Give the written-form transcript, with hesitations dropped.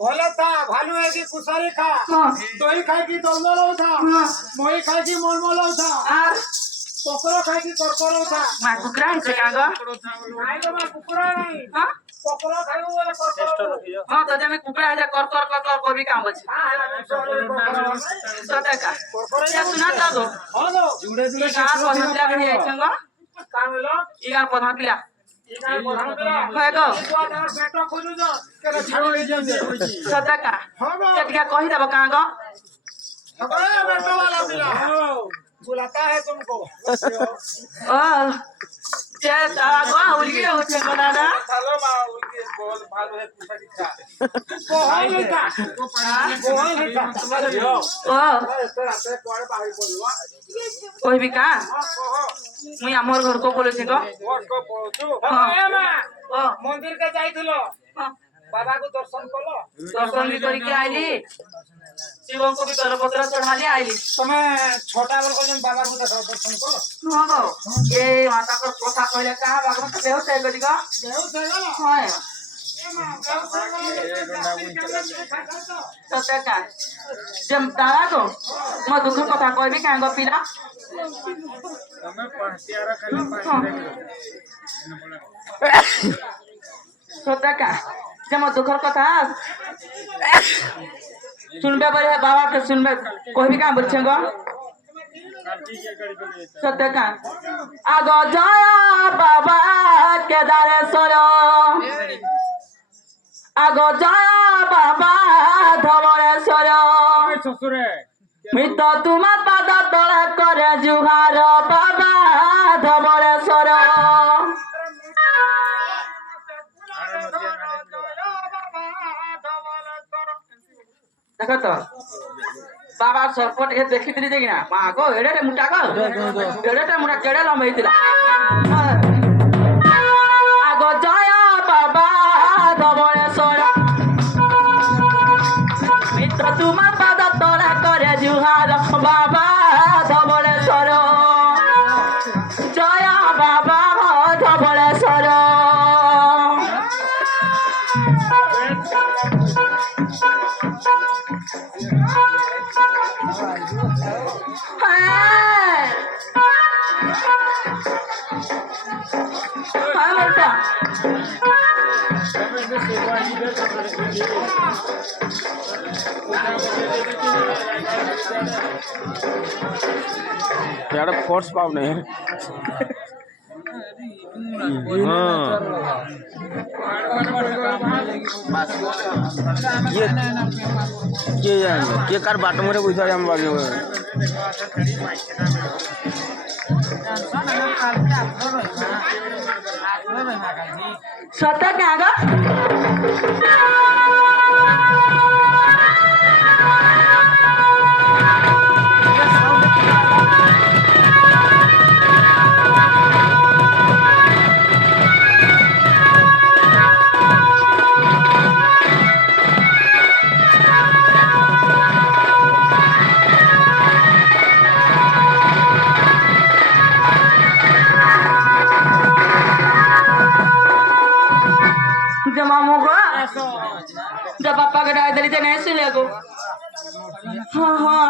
भले था भालू है कि कुसारी खा दही खाई की दलदल था मोही खाई की मलमल था कोकरो खाई की करकरो था मा कुकरा है से कागो नहीं तो मैं कुकरा नहीं हां कोकरो खाई वो वाला करकरो हां तो जमे कुकरा है कर भी काम बचे सता का या सुना ता दो हां दो जुड़े जुड़े का पहुंचला के आई छंगो का बोलो इगा पधा पिला है गो बेटा खोजू जा के छाड़ो ए जे सता का चटका कहि देबो का गो अरे बेटा वाला पिला बुलाता है तुमको ये आगो उलगी होचे को दादा चलो मा उलगी बोल भालू है कुसारी खा कोहल लेता कोहल लेता तुम्हारे यो तेरा से कोड़े बाहर बोलवा कोई भी का मुई हमर घर को बोले छे को घर को बोलछु ए मा मंदिर के जाइथिलो बाबा को दर्शन कलो दर्शन भी करी के आइली शिव को भी कर पत्र चढ़ाली आइली तुम्हें छोटा बड़ को जन बाबा को दर्शन कलो हां गो ए माता को कथा कहले का बाबा को देव से गली का देव से गलो हां ए मा देव से गलो सत्य का जम तारा को म दुख कथा कहबी का गो पिला તમે પહતિયારા ખાલી પાણી सत्य का जम दुखर कथा सुनबे बरे बाबा के सुनबे कहबी का बोल छंगो सत्य का आगो जया बाबा केदारेश्वर आगो जया बाबा धवलेश्वर ससुरे मित तुमा पाद तले करे जुहार बाबा धवलेश्वर देखो तो बाबा सरपट हे देखि दिली देखिना मा गो एडे रे मुटा गो एडे रे मुटा केडे लंबई दिला आगो जया बाबा धवलेश्वर मित्र तुमा पाद तले करे जुहार बाबा धवलेश्वर जया बाबा धवलेश्वर यार फोर्स पाव नहीं है ये कार बाट मेरे कोई सारे हम बागी सत्य क्या गा যে মামু গো আস যে বাপ্পাকে ডাক দিলি যে নেই শুলে গো হ্যাঁ হ্যাঁ